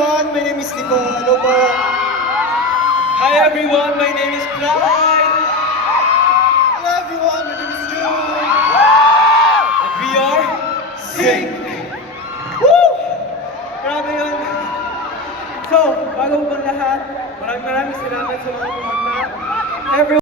everyone, my name is Nico. Hello po. Hi everyone, my name is Clyde. Hello everyone, my name is June. And we are Sing. Woo! Grabe yun. So, bago pang lahat, maraming salamat sa mga pumunta. Everyone